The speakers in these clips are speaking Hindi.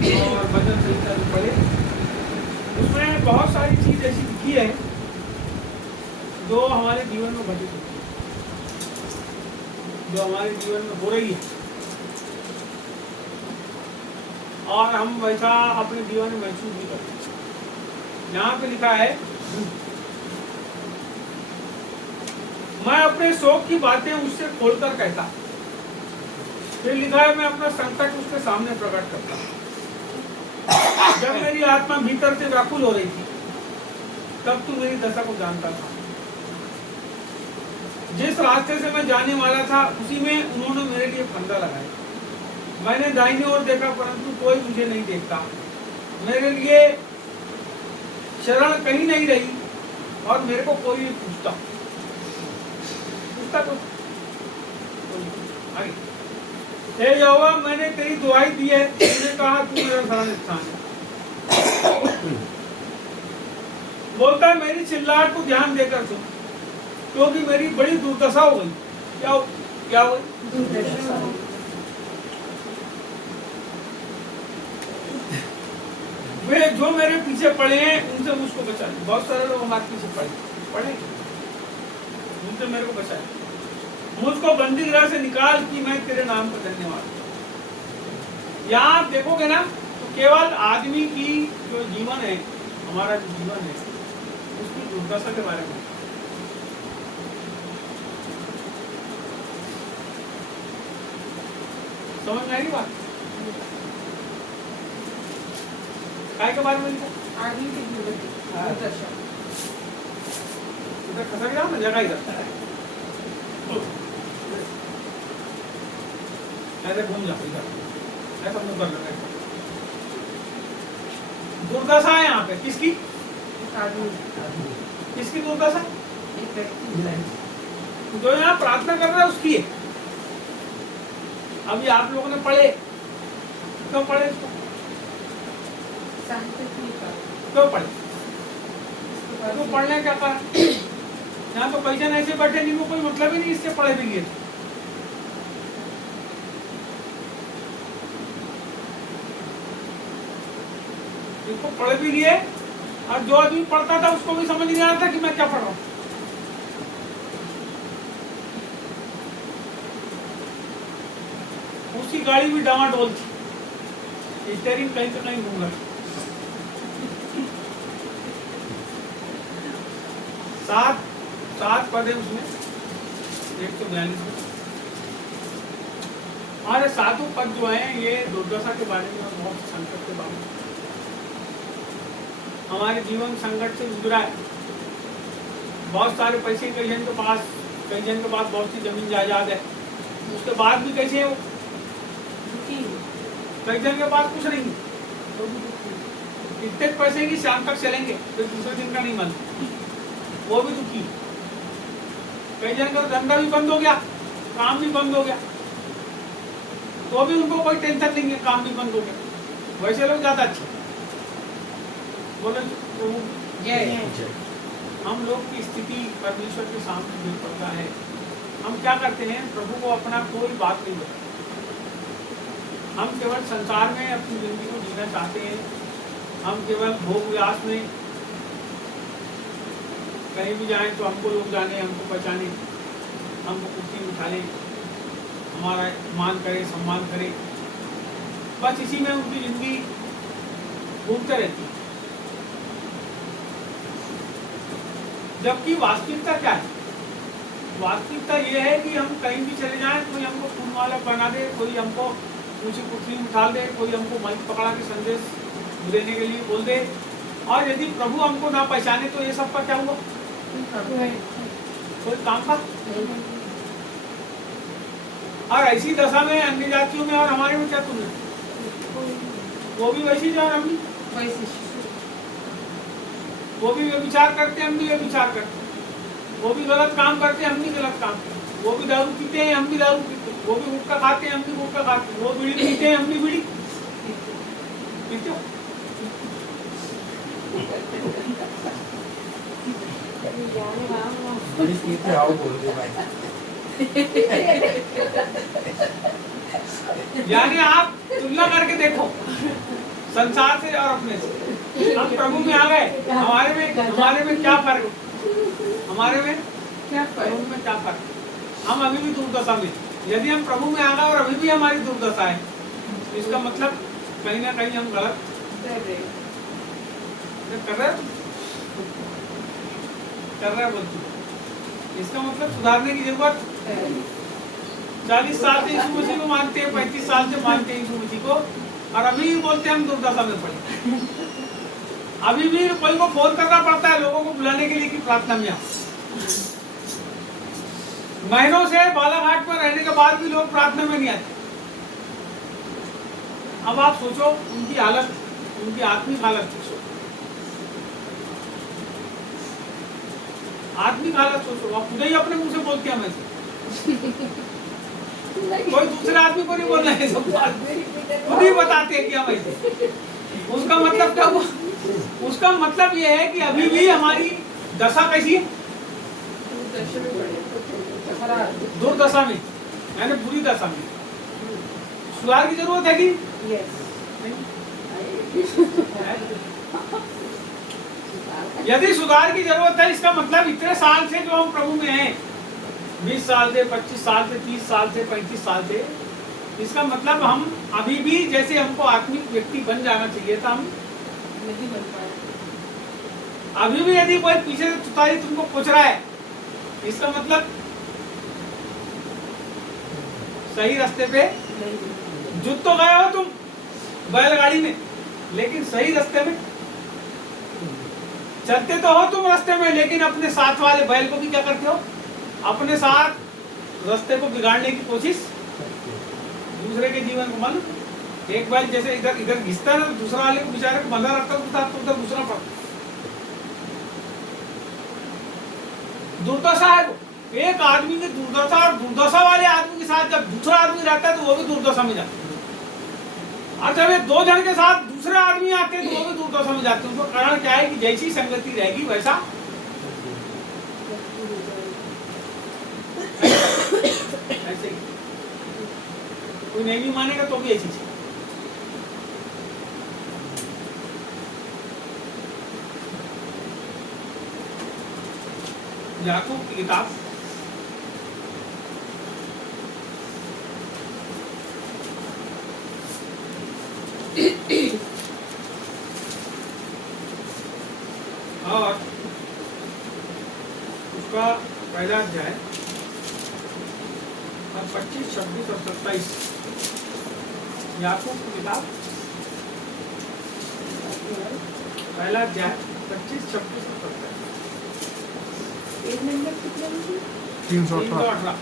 और भजन संहिता जो पढ़े उसमें बहुत सारी चीज ऐसी लिखी है जो हमारे जीवन में घटित होती है, जो हमारे जीवन में हो रही है और हम वैसा अपने जीवन में महसूस भी करते हैं। यहाँ पे लिखा है, मैं अपने शौक की बातें उससे खोलकर कहता। फिर लिखा है, मैं अपना संकट उसके सामने प्रकट करता। जब मेरी आत्मा भीतर से व्याकुल हो रही थी तब तू मेरी दशा को जानता था। जिस रास्ते से मैं जाने वाला था उसी में उन्होंने मेरे लिए फंदा लगाया। मैंने दाहिनी ओर देखा परंतु कोई मुझे नहीं देखता। मेरे लिए शरण कहीं नहीं रही और मेरे को कोई नहीं पूछता तो आगे। हे यहोवा, मैंने तेरी दुआई दी है, तूने कहा तू मेरा शरण स्थान है। बोलता मेरी चिल्लाहट को ध्यान देकर सुन, क्योंकि मेरी बड़ी दुर्दशा हो गई। क्या हो दुर्दशा। वे जो मेरे पीछे पड़े हैं उनसे मुझको बचा। बहुत सारे लोग हमारे पीछे पड़े उनसे मेरे को बचाए। मुझको बंदी गृह से निकाल कि मैं तेरे नाम का धन्यवाद। यहाँ आप देखोगे ना तो केवल आदमी की जो जीवन है, हमारा जो जीवन है, उसकी दुर्दशा के बारे में। समझ में आई बात? काय के बारे में लिखा? आदमी की दुर्दशा। इधर खसक जाओ ना, जगह इधर ऐसे घूम जाओ, इधर ऐसा मुंह कर लो। दुर्दशा है यहाँ पे किसकी? किसकी दुर्दशा? जो यहाँ प्रार्थना कर रहा है उसकी है। अभी आप लोगों ने पढ़े, क्यों पढ़े इसको? क्यों पढ़े? तो पढ़ने क्या कारण? यहाँ तो कई जन ऐसे बैठे जिनको कोई मतलब ही नहीं इससे पढ़े भी लिए। इसको पढ़े भी लिए और जो आदमी पढ़ता था उसको भी समझ नहीं आ रहा था कि मैं क्या पढ़ रहा हूँ। उसकी गाड़ी भी डामाडोल थी, स्टीयरिंग कहीं से कहीं घूम रहा। सात पद है उसमें 142 में। और सातों पद जो है ये दुर्दशा के बारे में, बहुत संकट के बारे में। हमारे जीवन संकट से गुजरा है। बहुत सारे पैसे कई जन के पास बहुत सी जमीन जायदाद है, उसके बाद भी कैसे हो? कई जन के पास कुछ नहीं, इतने पैसे की शाम तक चलेंगे फिर दूसरे दिन का नहीं बनता, वो भी दुखी। कई जन का धंधा भी बंद हो गया, काम भी बंद हो गया, तो भी उनको कोई टेंशन नहीं है, काम भी बंद हो गया। वैसे लोग ज्यादा अच्छे बोले तो हम लोग की स्थिति परमेश्वर के सामने गिर पड़ता है। हम क्या करते हैं, प्रभु को अपना कोई बात नहीं बताते। हम केवल संसार में अपनी जिंदगी को जीना चाहते हैं। हम केवल भोग विलास में कहीं भी जाएं तो हमको लोग जाने, हमको पहचाने, हमको कुर्सी उठा लें, हमारा मान करे, सम्मान करे। बस इसी में उनकी जिंदगी घूमते रहती है। जबकि वास्तविकता क्या है? वास्तविकता ये है कि हम कहीं भी चले जाएं, कोई हमको फूल माला बना दे, कोई हमको ऊंची कुर्सी उठा दे, कोई हमको माइक पकड़ा के संदेश देने के लिए बोल दे, और यदि प्रभु हमको ना पहचाने तो ये सब का क्या हुआ? कोई काम का। और ऐसी दशा में अन्य जातियों में और हमारे में क्या तुलना? वो भी वैसी जा, हम भी वैसी। वो भी विचार करते, हम भी विचार करते। वो भी गलत काम करते, हम भी गलत काम करते। वो भी दारू पीते हैं, हम भी दारू पीते। वो भी गुटखा खाते हैं, हम भी गुटखा खाते। वो बीड़ी पीते हैं, हम भी बीड़ी पीते। यानी आप तुलना करके देखो, संसार से और अपने से। हम प्रभु में आ गए, हमारे में क्या फर्क, हमारे में क्या प्रभु फर्क? में क्या फर्क? हम अभी भी दुर्दशा में, यदि हम प्रभु में आ गए और अभी भी हमारी दुर्दशा है, तो इसका मतलब कहीं ना कहीं हम गलत कर रहे कर रहे हैं, कर रहे हैं बोलते। इसका मतलब सुधारने की जरूरत। हैं। 40 साल से यीशु मसीह को मानते हैं, 35 साल से मानते हैं यीशु मसीह को, और अभी भी बोलते हैं हम दुर्दशा में पड़े। अभी भी कोई को फोन करना पड़ता है लोगों को बुलाने के लिए कि प्रार्थना में आओ। महीनों से बालाघाट पर रहने के बाद भी लोग प्रार्थना में नहीं आते। अब आप सोचो उनकी हालत, उनकी आत्मिक हालत सोचो, आत्मिक हालत सोचो। आप खुद ही अपने मुंह से बोलते हैं हमें से। कोई दूसरे आदमी को नहीं बोल रहे हैं, सब बात खुद ही बताते हैं कि हम ऐसे। उसका मतलब क्या हुआ? उसका मतलब ये है कि अभी भी हमारी दशा कैसी है? दुर्दशा में, यानी बुरी दशा में। सुधार की जरूरत है कि यदि सुधार की जरूरत है, इसका मतलब इतने साल से जो हम प्रभु में हैं, 20 साल से, 25 साल से, 30 साल से, 35 साल से, इसका मतलब हम अभी भी जैसे हमको आत्मिक व्यक्ति बन जाना चाहिए था, हम नहीं बन पाए। अभी भी यदि कोई पीछे से तुतारी तुमको पूछ रहा है, इसका मतलब सही रास्ते पे जुट तो गए हो तुम बैलगाड़ी में, लेकिन सही रास्ते में चलते तो हो तुम रास्ते में, लेकिन अपने साथ वाले बैल को भी क्या करते हो? अपने साथ रास्ते को बिगाड़ने की कोशिश, दूसरे के जीवन को मन। एक बैल जैसे इधर इधर घिसता है, दूसरा वाले को बेचारे को बंधा रखता है, तो उधर दूसरा पड़ता। दुर्दशा है वो। एक आदमी की दुर्दशा, और दुर्दशा वाले आदमी के साथ जब दूसरा आदमी रहता है तो वो भी दुर्दशा में जाता है। और जब ये दो जन के साथ दूसरे आदमी आते हैं तो वो भी दुर्दशा में जाते हैं। उसका कारण क्या है कि जैसी संगति रहेगी वैसा ऐसे ही। कोई नहीं भी मानेगा तो भी ऐसी चीज। याकूब की किताब और उसका पहला अध्याय और 25, 26 और 27। याकूब की किताब पहला अध्याय 25, 26 और 27। 318।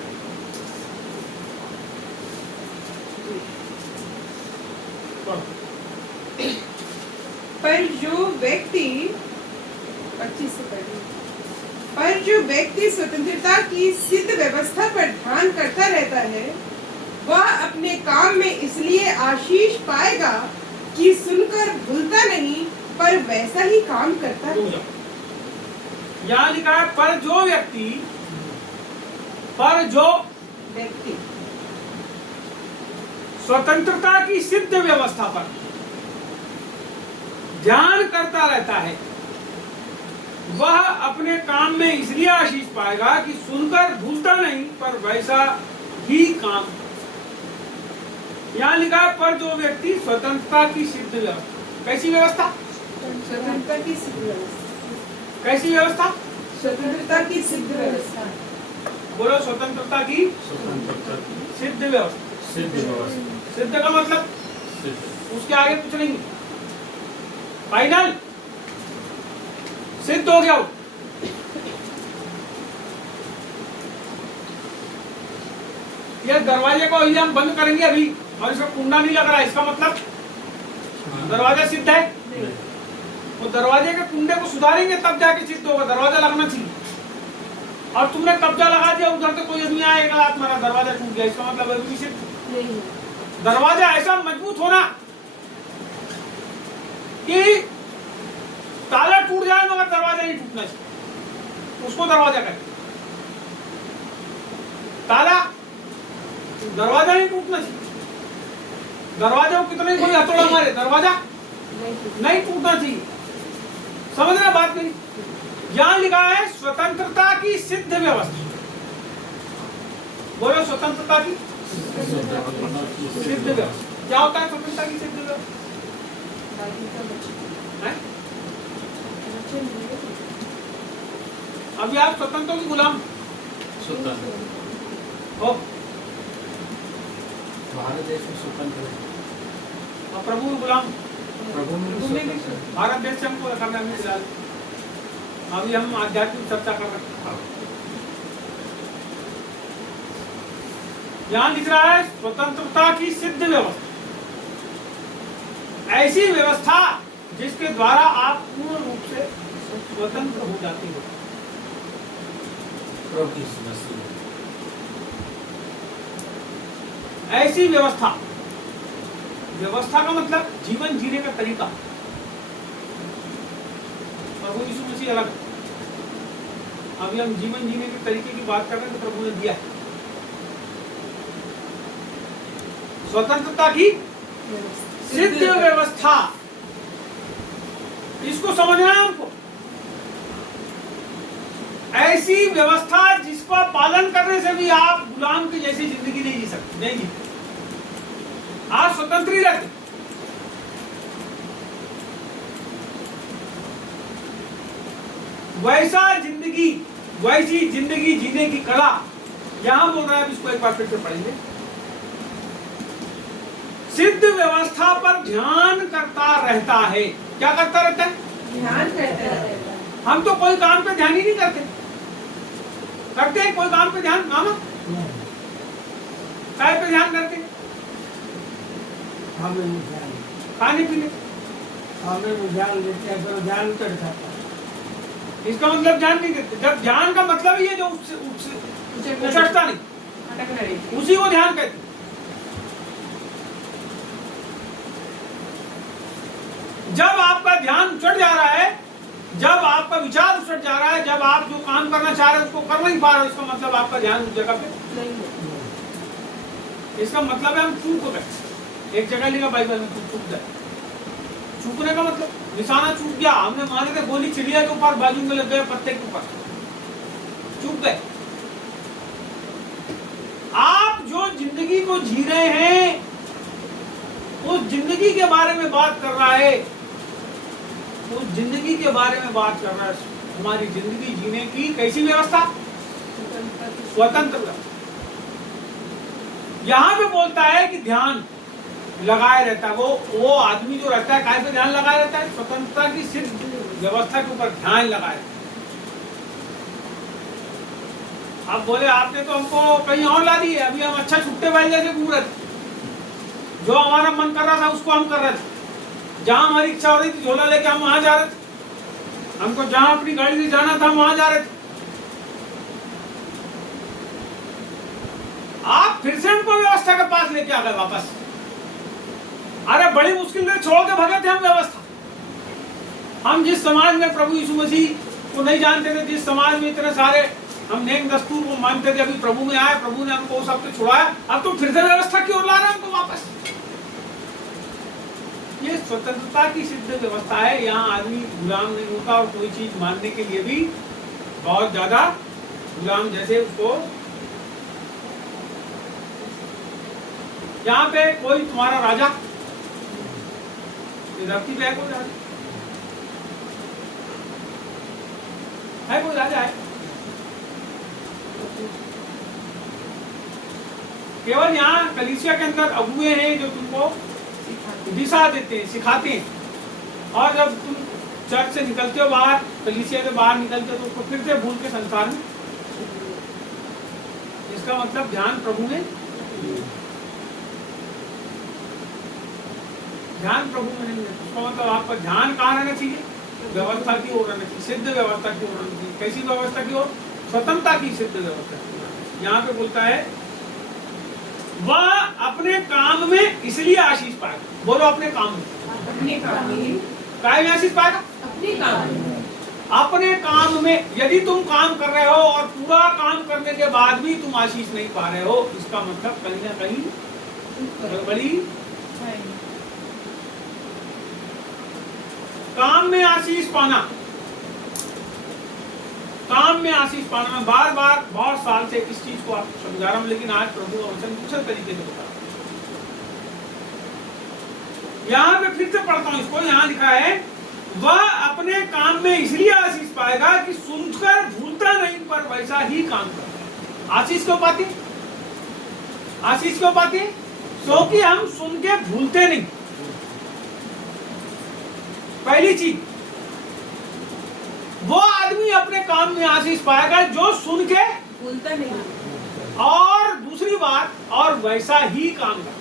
पर जो व्यक्ति 25 से पढ़िए। पर जो व्यक्ति स्वतंत्रता की सिद्ध व्यवस्था पर ध्यान करता रहता है, वह अपने काम में इसलिए आशीष पाएगा कि सुनकर भूलता नहीं, पर वैसा ही काम करता है। यहाँ लिखा है पर जो व्यक्ति स्वतंत्रता की सिद्ध व्यवस्था पर ध्यान करता रहता है, वह अपने काम में इसलिए आशीष पाएगा कि सुनकर भूलता नहीं, पर वैसा ही काम। यहाँ लिखा है पर जो व्यक्ति स्वतंत्रता की सिद्ध व्यवस्था। कैसी व्यवस्था? स्वतंत्रता की सिद्ध व्यवस्था। कैसी व्यवस्था? स्वतंत्रता की सिद्ध व्यवस्था। बोलो स्वतंत्रता की सिद्ध व्यवस्था। सिद्ध का मतलब उसके आगे कुछ नहीं, फाइनल सिद्ध हो गया वो। ये दरवाजे को ही हम बंद करेंगे अभी और इसका कुंडा नहीं लग रहा है, इसका मतलब दरवाजा सिद्ध है। वो दरवाजे के कुंडे को सुधारेंगे तब जाके सिद्ध होगा, दरवाजा लगना चाहिए। और तुमने कब्जा लगा दिया, उधर से कोई आदमी आएगा, लात मारा, दरवाजा टूट गया, इसका मतलब अभी सिद्ध नहीं। दरवाजा ऐसा मजबूत होना कि ताला टूट जाए मगर दरवाजा नहीं टूटना चाहिए, उसको दरवाजा कहें। ताला, दरवाजा नहीं टूटना चाहिए। दरवाजा को कितना ही कोई हथौड़ा मारे, दरवाजा नहीं टूटना चाहिए। समझ रहे बात मेरी? यहां लिखा है स्वतंत्रता की सिद्ध व्यवस्था। बोलो स्वतंत्रता की सिद्ध व्यवस्था। क्या होता है स्वतंत्रता की सिद्ध व्यवस्था? अभी आप स्वतंत्र हो कि गुलाम हो? भारत देश में स्वतंत्र है, और प्रभु गुलाम। प्रभु में भी स्वतंत्र है। भारत देश से हमको करना है फिलहाल। अभी हम आध्यात्मिक चर्चा कर रहे हैं। यहां लिख रहा है स्वतंत्रता की सिद्ध व्यवस्था, ऐसी व्यवस्था जिसके द्वारा आप पूर्ण रूप से स्वतंत्र हो जाते हो। प्रभु की मसीह ऐसी व्यवस्था, व्यवस्था का मतलब जीवन जीने का तरीका। प्रभु यीशु मसीह अलग। अभी हम जीवन जीने के तरीके की बात कर रहे हैं तो प्रभु ने दिया है स्वतंत्रता की सिद्ध व्यवस्था। इसको समझना है हमको। ऐसी व्यवस्था जिसका पालन करने से भी आप गुलाम की जैसी जिंदगी नहीं जी सकते, नहीं जी। आप स्वतंत्र ही रहते। वैसी जिंदगी जीने की कला यहां बोल रहा है। इसको एक बार फिर से पढ़ेंगे। सिद्ध व्यवस्था पर ध्यान करता रहता है। क्या करता रहता है? ध्यान करता रहता है। हम तो कोई काम पे ध्यान ही नहीं करते। करते हैं कोई काम पे ध्यान? मामा काय पे ध्यान करते? खाने पीने ध्यान देते हैं, तो ध्यान उतर जाता है। इसका मतलब ध्यान नहीं देते। जब ध्यान का मतलब ही है जो उछटता नहीं, उसी को ध्यान कहते हैं। जब आपका ध्यान उछट जा रहा है, जब आपका विचार उछट जा रहा है, जब आप जो काम करना चाह रहे हैं उसको कर नहीं पा रहे, इसका मतलब आपका ध्यान उस जगह पे नहीं है। इसका मतलब है हम चूक गए। एक जगह लिखा बाइबल में चूक गए। चूकने का मतलब निशाना चूक गया। हमने मारे थे गोली चिड़िया के ऊपर, बाजू में लग गए पत्ते के ऊपर, चूक गए। आप जो जिंदगी को जी रहे हैं उस जिंदगी के बारे में बात कर रहा है। उस जिंदगी के बारे में बात कर रहा है। हमारी जिंदगी जीने की कैसी व्यवस्था? स्वतंत्र व्यवस्था। यहां पे बोलता है कि ध्यान लगाए रहता है। वो आदमी जो रहता है काय पे ध्यान लगाए रहता है? स्वतंत्रता की सिद्ध व्यवस्था के ऊपर ध्यान लगाए। आप बोले आपने तो हमको कहीं और ला दिए। अभी हम अच्छा छुट्टे वाले जैसे घूम रहे थे। जो हमारा मन कर रहा था उसको हम कर रहे थे। जहां हमारी इच्छा हो रही थी झोला लेके हम वहां जा रहे थे। हमको जहां अपनी गाड़ी से जाना था हम वहां जा रहे थे। आप फिर से हमको व्यवस्था के पास लेके आ गए वापस। अरे बड़ी मुश्किल से छोड़ के भगे थे हम व्यवस्था। हम जिस समाज में प्रभु यीशु मसीह को नहीं जानते थे, जिस समाज में इतने सारे हम नेम दस्तूर को मानते थे, अभी प्रभु में आए, प्रभु ने हमको सबसे छुड़ाया। अब तो फिर से व्यवस्था की ओर ला रहे हैं हमको वापस। ये स्वतंत्रता की सिद्ध व्यवस्था है। यहाँ आदमी गुलाम नहीं होता और कोई चीज मानने के लिए भी बहुत ज्यादा गुलाम जैसे उसको। यहाँ पे कोई तुम्हारा राजा धरती पे है? कोई राजा है? कोई राजा है? केवल यहाँ कलीसिया के अंदर अगुए हैं जो तुमको दिशा देते हैं, सिखाते हैं। और जब तुम चर्च से निकलते हो बाहर, कलीसिया से बाहर निकलते हो तो उसको फिर से भूल के संसार में। इसका मतलब ध्यान प्रभु में, ध्यान प्रभु में नहीं है। उसका मतलब आपका ध्यान कहाँ रहना चाहिए? व्यवस्था की ओर रहना चाहिए, सिद्ध व्यवस्था की ओर रहना चाहिए। कैसी व्यवस्था की ओर? स्वतंत्रता की सिद्ध व्यवस्था की ओर। यहाँ पे बोलता है वह अपने काम में इसलिए आशीष पाएगा। बोलो अपने काम में। अपने काम में काय में आशीष पाएगा? अपने काम में। अपने काम में। यदि तुम काम कर रहे हो और पूरा काम करने के बाद भी तुम आशीष नहीं पा रहे हो, इसका मतलब कहीं ना कहीं गड़बड़ी। काम में आशीष पाना, काम में आशीष पाना। मैं बार बार बहुत साल से इस चीज को आपको समझा रहा हूं, लेकिन आज प्रभु का वचन दूसरे तरीके से बता रहा हूं। यहां पे फिर से पढ़ता हूं इसको। यहां लिखा है वह अपने काम में इसलिए आशीष पाएगा कि सुनकर भूलता नहीं, पर वैसा ही काम करता है। आशीष क्यों पाती? आशीष क्यों पाती? क्योंकि हम सुन के भूलते नहीं। पहली चीज, वो आदमी अपने काम में आशीष पाएगा जो सुन के भूलता नहीं। और दूसरी बात, और वैसा ही काम करता है।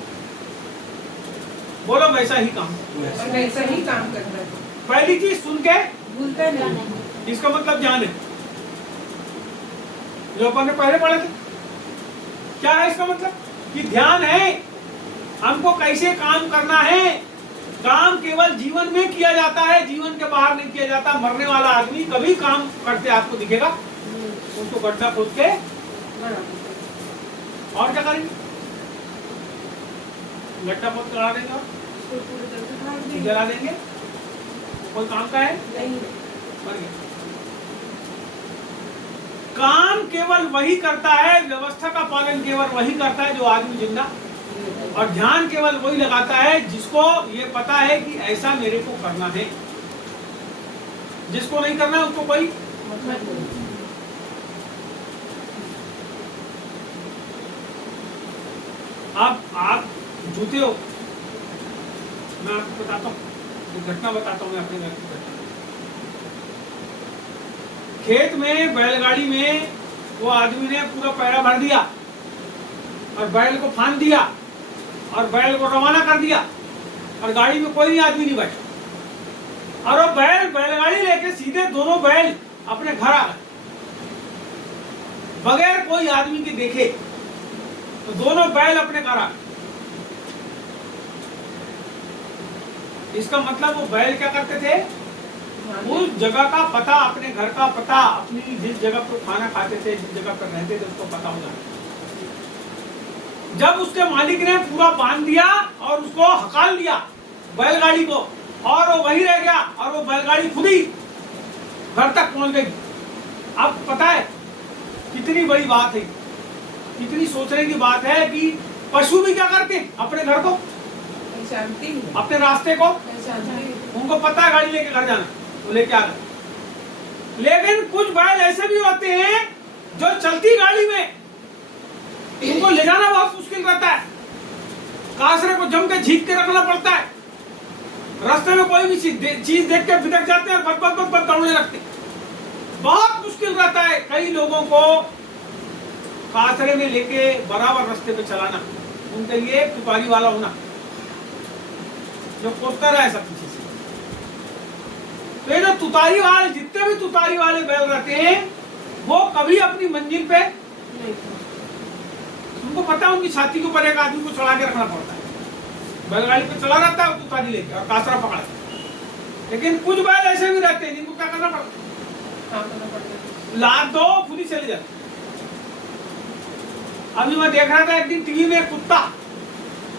बोलो वैसा ही काम। और वैसा ही काम करता है। पहली चीज सुन के भूलता नहीं। इसका मतलब ध्यान है, जो अपन ने पहले पढ़े थे। क्या है इसका मतलब? कि ध्यान है हमको कैसे काम करना है। काम केवल जीवन में किया जाता है, जीवन के बाहर नहीं किया जाता। मरने वाला आदमी कभी काम करते आपको दिखेगा? उसको गड्ढा खोद के और क्या करेंगे? गड्ढा खोद कर देंगे और उसको पूरी तरह से ढाक देंगे। जला देंगे। कोई काम का है? नहीं। मर गया। काम केवल वही करता है, व्यवस्था का पालन केवल वही करता है जो आदमी जिंदा, और ध्यान केवल वही लगाता है जिसको ये पता है कि ऐसा मेरे को करना है। जिसको नहीं करना उसको कोई आप जूते हो। मैं आपको बताता हूँ, एक घटना बताता हूँ मैं अपने घर की घटना। खेत में बैलगाड़ी में वो आदमी ने पूरा पैरा भर दिया और बैल को फांद दिया और बैल को रवाना कर दिया, और गाड़ी में कोई आदमी नहीं बैठा, और वो बैलगाड़ी लेके सीधे दोनों बैल अपने घर आ गए बगैर कोई आदमी के देखे। तो दोनों बैल अपने घर आ गए। इसका मतलब वो बैल क्या करते थे? उस जगह का पता, अपने घर का पता, अपनी जिस जगह पर खाना खाते थे, जिस जगह पर रहते थे, उसको पता हो जाता। जब उसके मालिक ने पूरा बांध दिया और उसको हकाल दिया बैलगाड़ी को, और वो वही रह गया, और वो बैलगाड़ी खुद ही घर तक पहुंच गई। अब पता है कितनी बड़ी बात है, कितनी सोचने की बात है कि पशु भी क्या करते हैं? अपने घर को पहचानती है। अपने रास्ते को पहचानती है। उनको पता है गाड़ी लेके घर जाना, वो लेके आ गए। लेकिन कुछ बैल ऐसे भी होते हैं जो चलती गाड़ी में उनको ले जाना बहुत मुश्किल रहता है। कासरे को जम के झीक के रखना पड़ता है। रास्ते में कोई भी चीज देख के बिदक जाते हैं और बद दौड़ने लगते। बहुत मुश्किल रहता है कई लोगों को कासरे में लेके बराबर रास्ते पे चलाना। उनके लिए तुतारी वाला होना जो कोसता रहा है सब पीछे से। तो ये जो तुतारी वाले, जितने भी तुतारी वाले बैल रहते हैं, वो कभी अपनी मंजिल पे नहीं। उनको पता है उनकी छाती के ऊपर एक आदमी को चढ़ा के रखना पड़ता है। बैलगाड़ी पे चला रहता है तुतारी लेके और कासरा पकड़ा। लेकिन कुछ बैल ऐसे भी रहते हैं जिनको क्या करना पड़ता है? लाद दो खुद ही चले जाते। अभी मैं देख रहा था एक दिन टीवी में एक कुत्ता,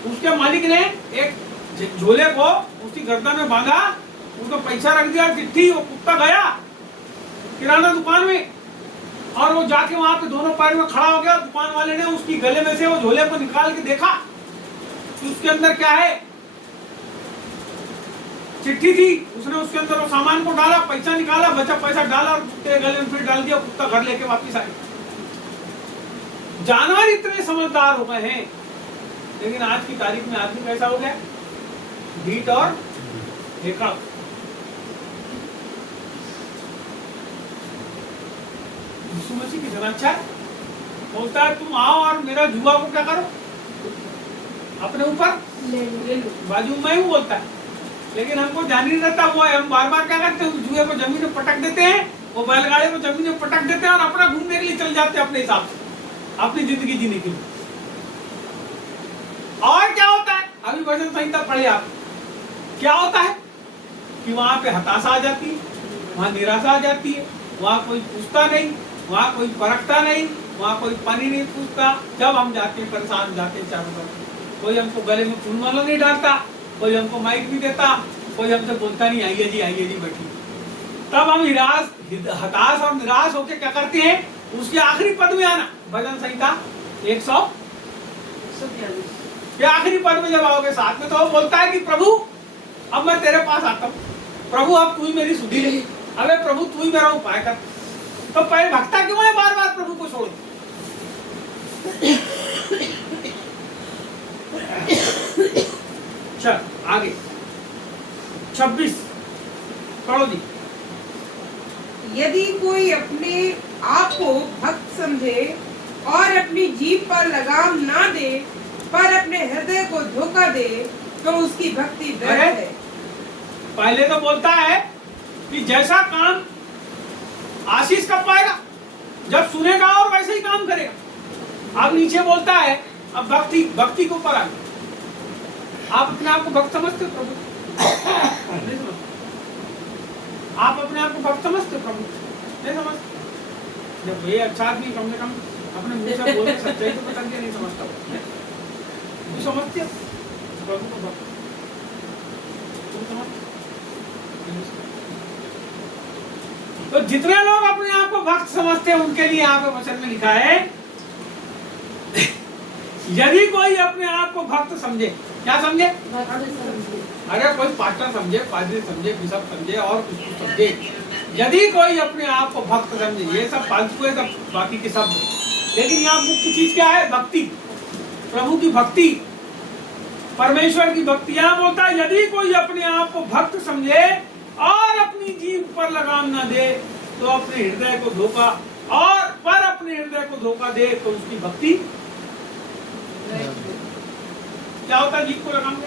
उसके मालिक ने एक झोले को उसकी गर्दन में बांधा, उसको पैसा रख दिया, चिट्ठी। वो कुत्ता गया किराना दुकान में और वो जाके वहां पे दोनों पैर में खड़ा हो गया। दुकान वाले ने उसकी गले में से वो झोले को निकाल के देखा कि उसके अंदर क्या है। चिट्ठी थी। उसने उसके अंदर वो सामान को डाला, पैसा निकाला, बचा पैसा डाला और कुत्ते गले में फिर डाल दिया। कुत्ता घर लेके वापिस आ गया। जानवर इतने समझदार हो गए हैं, लेकिन आज की तारीख में आदमी कैसा हो गया? ढीठ और हेकड़। यीशु मसीह कितना अच्छा है, बोलता है तुम आओ और मेरा जुआ को क्या करो, अपने ऊपर ले लो। बाजू में ही बोलता है। लेकिन हमको ध्यान नहीं रहता। वो हम बार बार क्या करते हैं? उस जुए को जमीन में पटक देते हैं, वो बैलगाड़ी को जमीन में पटक देते हैं और अपना घूमने के लिए चल जाते हैं अपने हिसाब से, अपनी जिंदगी जीने के लिए। और क्या होता है? अभी भजन संहिता पढ़े आप, क्या होता है कि वहां पे हताशा आ जाती है, वहां निराशा आ जाती है, वहां कोई पूछता नहीं, वहां कोई परखता नहीं, वहां कोई पानी नहीं पूछता। जब हम जाते हैं परेशान जाते हैं चारों तरफ, कोई हमको गले में फूल माला नहीं डालता, कोई हमको माइक नहीं देता, कोई हमसे बोलता नहीं, आइए जी बैठिए। तब हम हताश और निराश होकर क्या करते हैं, उसके आखिरी पद में आना। भजन संहिता 100 के आखिरी पद में जब आओगे साथ में, तो वो बोलता है कि प्रभु अब मैं तेरे पास आता हूँ, प्रभु अब तू ही मेरी सुधि ले, अबे प्रभु तू ही मेरा उपाय कर। तो पहले भक्ता क्यों है बार बार प्रभु को छोड़? चल आगे 26 पढ़ो जी। यदि कोई अपने आप को भक्त समझे और अपनी जीभ पर लगाम ना दे, पर अपने हृदय को धोखा दे, तो उसकी भक्ति व्यर्थ है। पहले तो बोलता है कि जैसा काम आशीष कब पाएगा, जब सुनेगा और वैसे ही काम करेगा। अब नीचे बोलता है, अब भक्ति के ऊपर आ गया। आप अपने आप को भक्त समझते हो प्रभु? नहीं समझते। आप अपने आप को भक्त समझते हो प्रभु? नहीं समझते। जब ये अच्छा आदमी कम से कम अपने मुंह से बोल के सच्चाई तो बता दिया, नहीं समझता तू समझते हो प्रभु को भक्त? तुम समझते? तो जितने लोग अपने आप को भक्त समझते हैं उनके लिए यहाँ पे वचन में लिखा है, यदि कोई अपने आप को भक्त समझे, क्या समझे? अरे कोई पास्टर समझे, पादरी समझे, बिशप समझे और कुछ समझे, यदि कोई अपने आप को भक्त समझे, ये सब फालतू है, सब बाकी के शब्द। लेकिन यहाँ मुख्य चीज क्या है? भक्ति, प्रभु की भक्ति, परमेश्वर की भक्ति। यहाँ बोलता है यदि कोई अपने आप को भक्त समझे और अपनी जीभ पर लगाम ना दे, तो अपने हृदय को धोखा अपने हृदय को धोखा दे, तो उसकी भक्ति क्या होता है? जीभ को लगाम दे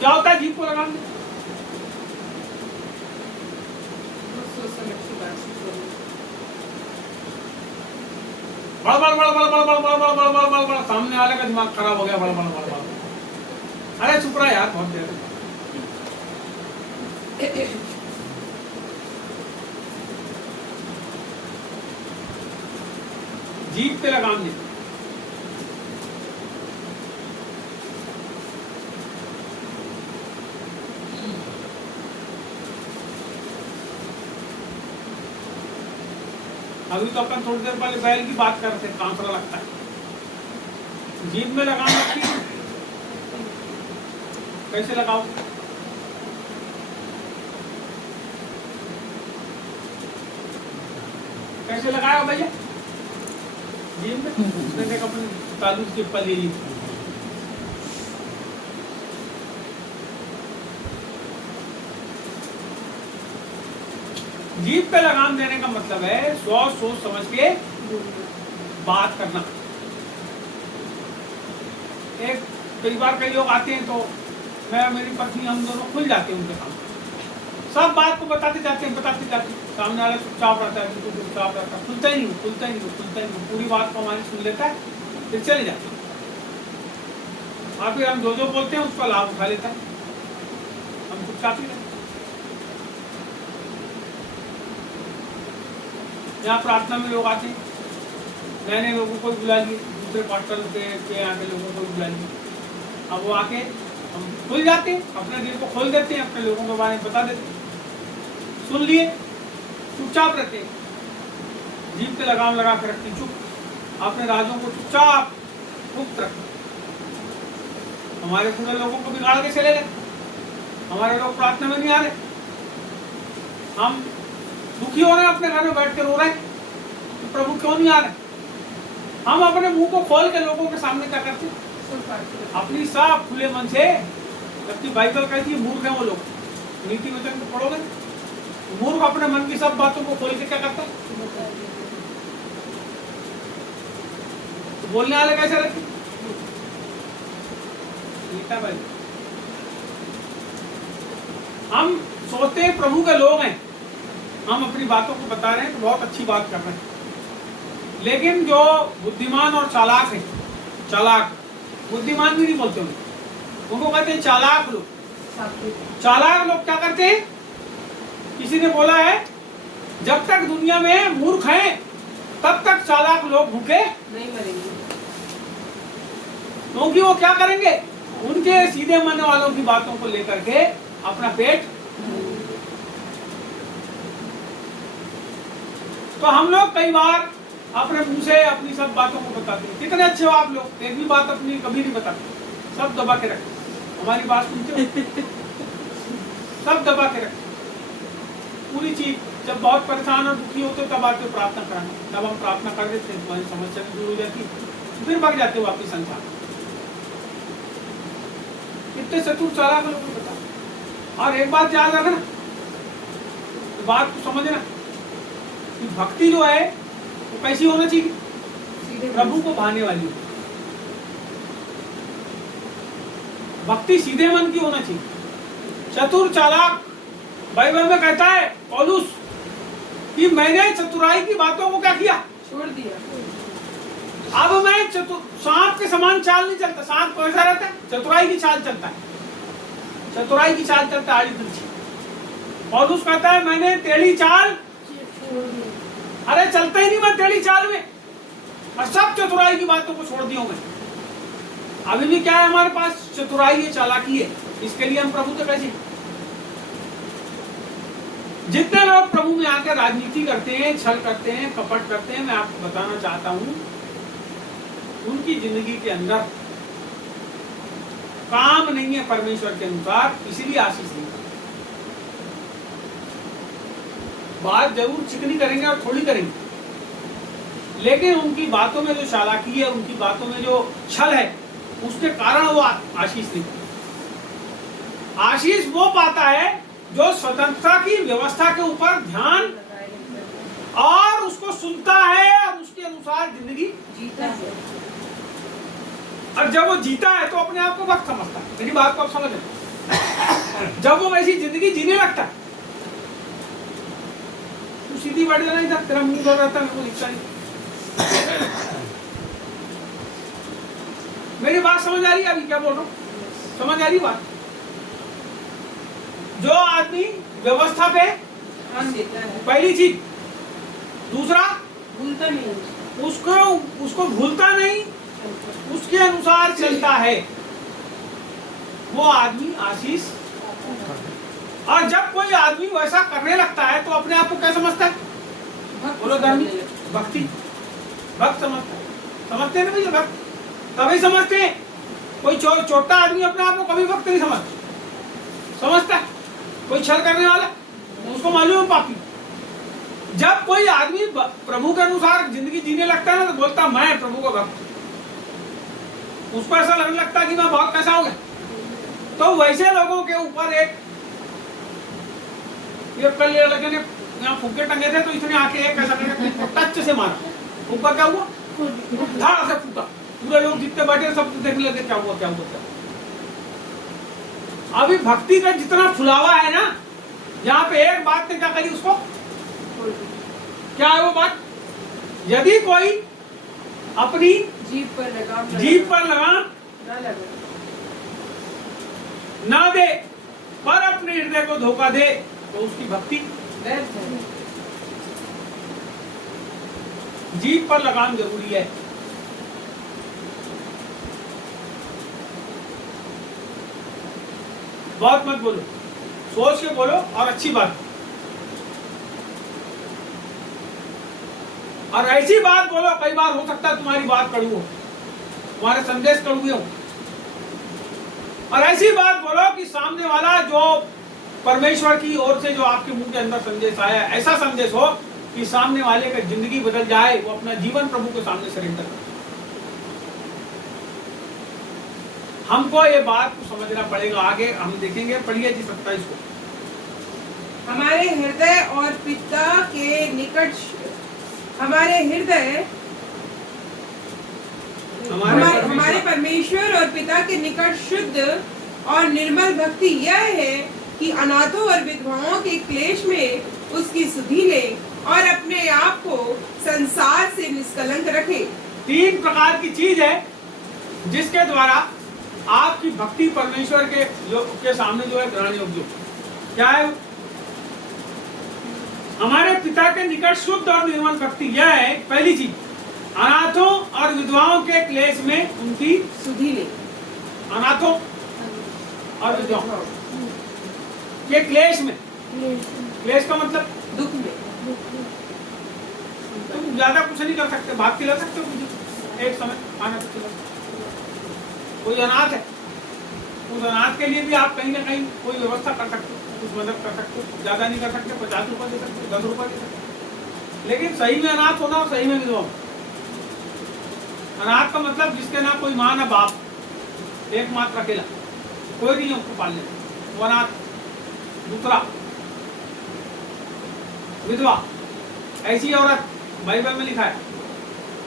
क्या होता है? जीभ को लगाम दे बड़ा सामने वाले का दिमाग खराब हो गया। बड़ा अरे चुप रहा यार, बहुत देर जीभ पे लगाम दे। अभी तो अपन थोड़ी देर पहले बैल की बात करते, कांसरा लगता है। जीभ में लगाम रखी है, कैसे लगाओ? कैसे लगाया भैया जीभ में? उसने देखा अपने तालू की पल ले ली। जीभ पे लगाम देने का मतलब है सोच समझ के बात करना। एक कई बार कई लोग आते हैं तो मैं मेरी पत्नी हम दोनों खुल जाते हैं उनके सामने, सब बात को बताते जाते हैं। सामने वाला चुपचाप रहता है, बिल्कुल चुपचाप रहता है, खुलता ही नहीं। पूरी बात को हमारी सुन लेता है, फिर चले जाते हैं। और फिर हम जो बोलते हैं उसका लाभ उठा लेता है, हम चुपचाप ही रहते। यहाँ प्रार्थना में लोग आते हैं, नए लोगों को बुला लिए, दूसरे पास्टर के यहाँ के लोगों को बुला लिए। अब वो आके हम खुल जाते हैं, अपने दिल को खोल देते हैं, अपने लोगों के बारे में बता देते हैं, सुन लिए, चुपचाप रहते हैं। जीभ पे लगाम लगा के रखते, चुप, अपने राजों को चुपचाप गुप्त रखते। हमारे पूरे लोगों को बिगाड़ के चले गए, हमारे लोग प्रार्थना में नहीं आ रहे, हम दुखी हो रहे हैं, अपने घर में बैठ कर रो रहे हैं तो प्रभु क्यों नहीं आ रहे। हम अपने मुंह को खोल के लोगों के सामने क्या करते हैं? अपनी साफ खुले मन से, जबकि बाइबल कहती है मूर्ख है वो लोग। नीति वचन को पढ़ोगे, मूर्ख अपने मन की सब बातों को खोल के क्या करता है? तो बोलने वाले कैसे रहते? भाई हम सोचते हैं प्रभु के लोग हैं, हम अपनी बातों को बता रहे हैं तो बहुत अच्छी बात कर रहे हैं, लेकिन जो बुद्धिमान और चालाक है, चालाक, बुद्धिमान भी नहीं बोलते उनको कहते हैं चालाक लोग। चालाक लोग क्या करते हैं? किसी ने बोला है जब तक दुनिया में मूर्ख हैं तब तक चालाक लोग भूखे नहीं मरेंगे। क्योंकि वो क्या करेंगे, उनके सीधे मन वालों की बातों को लेकर के अपना पेट। तो हम लोग कई बार अपने मुंह से अपनी सब बातों को बताते हैं, कितने अच्छे हो आप लोग, एक भी बात अपनी कभी नहीं बताते, सब दबा के रखते। हमारी बात सुनते हो, सब दबा के रखते पूरी चीज। जब बहुत परेशान और दुखी होते तब आते हो प्रार्थना कराना, जब हम प्रार्थना कर देते हैं तुम्हारी समस्या भी दूर हो जाती, फिर भाग जाते हो वापिस संसार। कितने चतुर चालाक लोग बता। और एक बात याद रखना, तो बात को समझना कि भक्ति जो है वो कैसी होना चाहिए, प्रभु को भाने वाली। भक्ति सीधे मन की होना चाहिए। चतुर चालाक बाइबल में कहता है पौलुस कि मैंने चतुराई की बातों को क्या किया, छोड़ दिया। अब मैं सांप के समान चाल नहीं चलता। सांप कैसा रहता है, चतुराई की चाल चलता है, चतुराई की चाल चलता है, आड़ी तिरछी। पौलुस कहता है मैंने टेढ़ी चाल, अरे चलता ही नहीं मैं टेढ़ी चाल में, और सब चतुराई की बातों को छोड़ दिया मैं। अभी भी क्या है हमारे पास, चतुराई है, चालाकी है। इसके लिए हम प्रभु से कैसे, जितने लोग प्रभु में आकर राजनीति करते हैं, छल करते हैं, कपट करते हैं, मैं आपको बताना चाहता हूं उनकी जिंदगी के अंदर काम नहीं है परमेश्वर के अनुसार, इसीलिए आशीष नहीं। बात जरूर चिकनी करेंगे और थोड़ी करेंगे, लेकिन उनकी बातों में जो चालाकी है, उनकी बातों में जो छल है, उसके कारण वो आशीष नहीं। आशीष वो पाता है जो स्वतंत्रता की व्यवस्था के ऊपर ध्यान और उसको सुनता है और उसके अनुसार जिंदगी जीता है। और जब वो जीता है तो अपने आप को भक्त समझता है। मेरी बात को आप समझ लें, जब वो वैसी जिंदगी जीने लगता है, तू सीधी बैठ जाना इधर, तेरा मुंह धो रहता है, मेरे को दिखता नहीं। मेरी बात समझ आ रही है, अभी क्या बोल रहा हूँ, समझ आ रही बात। जो आदमी व्यवस्था पे ध्यान देता है, पहली चीज, दूसरा भूलता नहीं, उसको भूलता नहीं, उसके अनुसार चलता है, वो आदमी आशीष। और जब कोई आदमी वैसा करने लगता है तो अपने आप को क्या समझता है, बोलो धर्मी, भक्ति, भक्त समझता है। समझते हैं ना भैया, भक्त तभी समझते हैं। कोई छोटा आदमी अपने आप को कभी भक्त नहीं समझता। कोई छल करने वाला उसको मालूम है पापी। जब कोई आदमी प्रभु के अनुसार जिंदगी जीने लगता है ना, तो बोलता मैं प्रभु का भक्त। उसको ऐसा लगने लगता है कि मैं बहुत कैसा हो गया। तो वैसे लोगों के ऊपर एक ये कल ये लड़के ने यहाँ फुक्के टंगे थे, तो इसने आके एक ऐसा करके टच से मारा, ऊपर क्या हुआ, धाड़ से फूटा। पूरे लोग जितने बैठे सब देखने लगे क्या हुआ क्या हुआ। अभी भक्ति का जितना फुलावा है ना, यहाँ पे एक बात ने क्या करी उसको, क्या है वो बात, यदि कोई अपनी जीभ पर लगाम ना दे पर अपने हृदय को धोखा दे, तो उसकी भक्ति व्यर्थ है। जीभ पर लगाम जरूरी है। बहुत मत बोलो, सोच के बोलो और अच्छी बात, और ऐसी बात बोलो। कई बार हो सकता है तुम्हारी बात कड़वी हो, तुम्हारे संदेश कड़वे हो, और ऐसी बात बोलो कि सामने वाला जो परमेश्वर की ओर से जो आपके मुंह के अंदर संदेश आया, ऐसा संदेश हो कि सामने वाले का जिंदगी बदल जाए, वो अपना जीवन प्रभु के सामने सरेंडर करे। हमको ये बात को समझना पड़ेगा। आगे हम देखेंगे, पढ़िए जी 27 को। हमारे हृदय और पिता के निकट, हमारे हृदय हमारे परमेश्वर और पिता के निकट शुद्ध और निर्मल भक्ति यह है कि अनाथों और विधवाओं के क्लेश में उसकी सुधि ले और अपने आप को संसार से निष्कलंक रखे। 3 प्रकार की चीज है जिसके द्वारा आपकी भक्ति परमेश्वर के सामने जो है ग्रहण योग्य। क्या है? हमारे पिता के निकट शुद्ध और निर्मल भक्ति, यह है पहली चीज। अनाथों और विधवाओं के क्लेश में उनकी सुधि ले। अनाथों और विधवाओं के क्लेश में, क्लेश का मतलब दुख में। तुम ज्यादा कुछ नहीं कर सकते, भाग खिला सकते हो मुझे एक समय खाना खिला सकते। कोई अनाथ है, उस अनाथ के लिए भी आप कहीं ना कहीं कोई व्यवस्था कर सकते हो, कुछ मदद कर सकते हो। ज्यादा नहीं कर सकते, 50 रुपए दे सकते, 10 रुपए दे सकते, लेकिन सही में अनाथ होना और सही में विधवा होना। अनाथ का मतलब जिसके ना कोई माँ ना बाप, एकमात्र अकेला, कोई नहीं है उसको पालने, वो अनाथ। दूसरा विधवा, ऐसी औरत बाइबल में लिखा है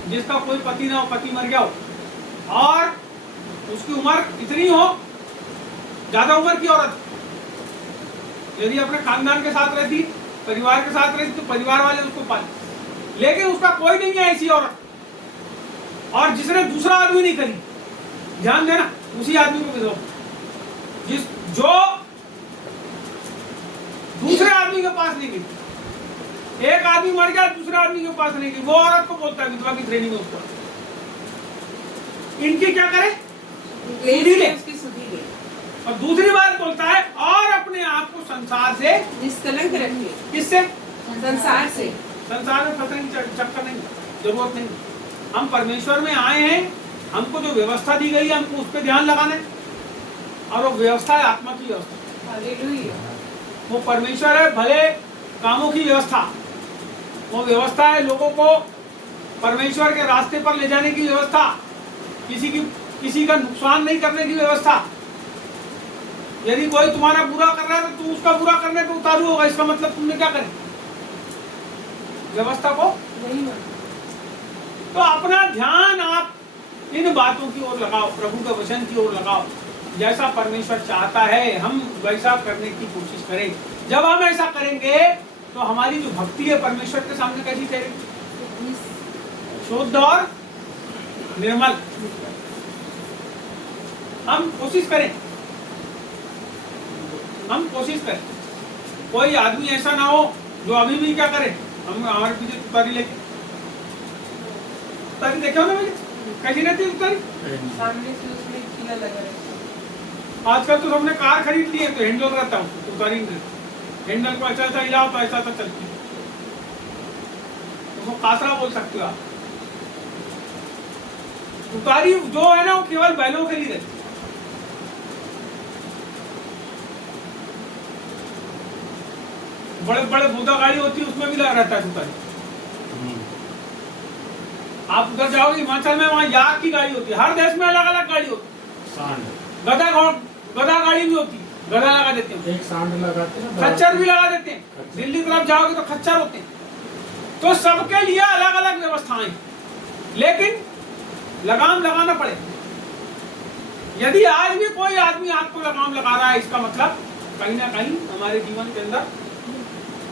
जिसका कोई पति ना हो, पति मर गया हो और उसकी उम्र इतनी हो, ज्यादा उम्र की औरत, यदि अपने खानदान के साथ रहती, परिवार के साथ रहती, तो परिवार वाले उसको पाले, लेकिन उसका कोई नहीं है ऐसी औरत, और जिसने दूसरा आदमी नहीं करी, ध्यान देना, उसी आदमी को विधवा। जो दूसरे आदमी के पास नहीं गई, एक आदमी मर गया दूसरे आदमी के पास नहीं गई, वो औरत को बोलता है विधवा की श्रेणी में उसको। इनकी क्या करे? सुधि ले। उसकी सुधि ले। और दूसरी बात बोलता है और अपने आप को संसार से निष्कलंक रखे। किससे? संसार से। संसार में फंसने की चक्कर नहीं, जरूरत नहीं। हम परमेश्वर में आए हैं, हमको जो व्यवस्था दी गई है हमको उस पर ध्यान लगाना है, और वो व्यवस्था है आत्मा की व्यवस्था। हालेलुया। वो परमेश्वर है भले कामों की व्यवस्था, वो व्यवस्था है लोगों को परमेश्वर के रास्ते पर ले जाने की व्यवस्था, किसी का नुकसान नहीं करने की व्यवस्था। यदि कोई तुम्हारा बुरा कर रहा है तो तुम उसका बुरा करने पे उतारू होगा, इसका मतलब तुमने क्या करें? व्यवस्था को नहीं माना। तो अपना ध्यान आप इन बातों की ओर लगाओ, प्रभु के वचन की ओर लगाओ। जैसा परमेश्वर चाहता है हम वैसा करने की कोशिश करें। जब हम ऐसा करेंगे तो हमारी जो भक्ति है परमेश्वर के सामने कैसी ठहरेगी? शुद्ध और निर्मल। हम कोशिश करें, कोई आदमी ऐसा ना हो जो अभी भी क्या करे, हम हमारे पीछे तुतारी लेके, तुतारी देखे हो ना मुझे कैसी रहती है तुतारी? सामने से उसमें खीला लगा रहता है। आजकल तो सबने कार खरीद ली है तो हैंडल रहता है, तुतारी नहीं रहती। हैंडल को ऐसा हिलाओ तो ऐसा चलती है, उसको कासरा बोल सकते हो आप। तुतारी जो है ना वो केवल बैलों के लिए रहती है। बड़े बड़े बूढ़ा गाड़ी होती है उसमें भी लगा रहता है तुतारी। आप उधर जाओगे हिमाचल में, वहाँ याक की गाड़ी होती है, हर देश में अलग अलग गाड़ी होती है। गधा गाड़ी भी होती है, गधा लगा देते हैं, एक सांड लगाते हैं, खच्चर भी लगा देते हैं। दिल्ली तरफ जाओगे तो खच्चर होते हैं। तो सबके लिए अलग अलग व्यवस्थाएं, लेकिन लगाम लगाना पड़े। यदि आज भी कोई आदमी आपको लगाम लगा रहा है, इसका मतलब कहीं ना कहीं हमारे जीवन के अंदर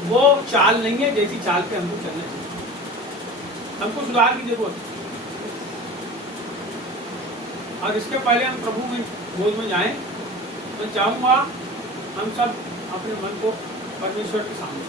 वो चाल नहीं है जैसी चाल पे हमको चलना चाहिए। हमको सुधार की जरूरत है, और इसके पहले हम प्रभु में बोझ में जाएं। मैं चाहूंगा हम सब अपने मन को परमेश्वर के सामने